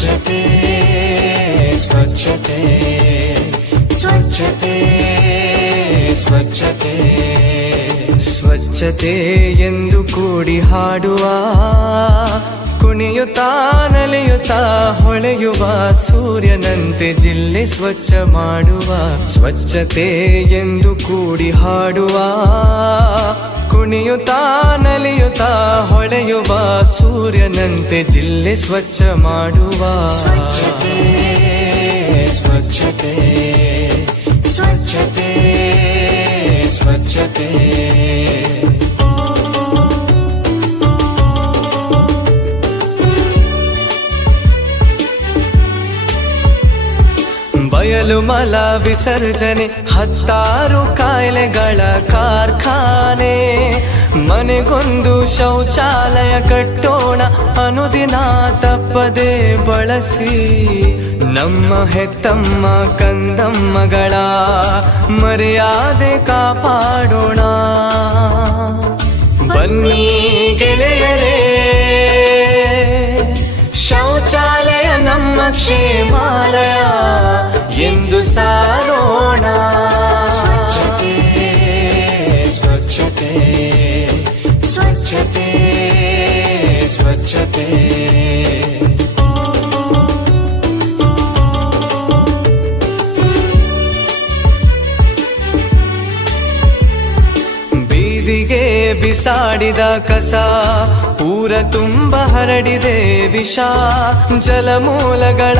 ಸ್ವಚ್ಛತೆ ಸ್ವಚ್ಛತೆ ಸ್ವಚ್ಛತೆ ಸ್ವಚ್ಛತೆ. ಎಂದು ಕೂಡಿ ಹಾಡುವ, ಕುಣಿಯುತ್ತಾ ನಲಿಯುತ್ತಾ ಹೊಳೆಯುವ ಸೂರ್ಯನಂತೆ ಜಿಲ್ಲೆ ಸ್ವಚ್ಛ ಮಾಡುವ, ಸ್ವಚ್ಛತೆ ಎಂದು ಕೂಡಿ ಹಾಡುವ, ಕುಣಿಯುತ್ತಾ ನಲಿಯುತ್ತಾ ಹೊಳೆಯುವ ಸೂರ್ಯನಂತೆ ಜಿಲ್ಲೆ ಸ್ವಚ್ಛ ಮಾಡುವ ಸ್ವಚ್ಛತೆ ಸ್ವಚ್ಛತೆ ಸ್ವಚ್ಛತೆ ಸ್ವಚ್ಛತೆ ಬಯಲು ಮಲ ವಿಸರ್ಜನೆ, ಹತ್ತಾರು ಕಾಯಿಲೆಗಳ ಕಾರ್ಖಾನೆ. ಮನೆಗೊಂದು ಶೌಚಾಲಯ ಕಟ್ಟೋಣ, ಅನುದಿನ ತಪ್ಪದೆ ಬಳಸಿ. ನಮ್ಮ ಹೆತ್ತಮ್ಮ ಕಂದಮ್ಮಗಳ ಮರ್ಯಾದೆ ಕಾಪಾಡೋಣ. ಬನ್ನಿ ಗೆಳೆಯರೇ, ಶೌಚಾಲಯ ನಮ್ಮ ಕ್ಷೇಮಾಲಯ. ಎಂದು ಸಾರೋಣ. ಸ್ವಚ್ಛತೆ ಸ್ವಚ್ಛತೆ ಸ್ವಚ್ಛತೆ ಸ್ವಚ್ಛತೆ. ಬೀದಿಗೆ ಬಿಸಾಡಿದ ಕಸ ಊರ ತುಂಬ ಹರಡಿದೆ ವಿಷ ಜಲಮೂಲಗಳ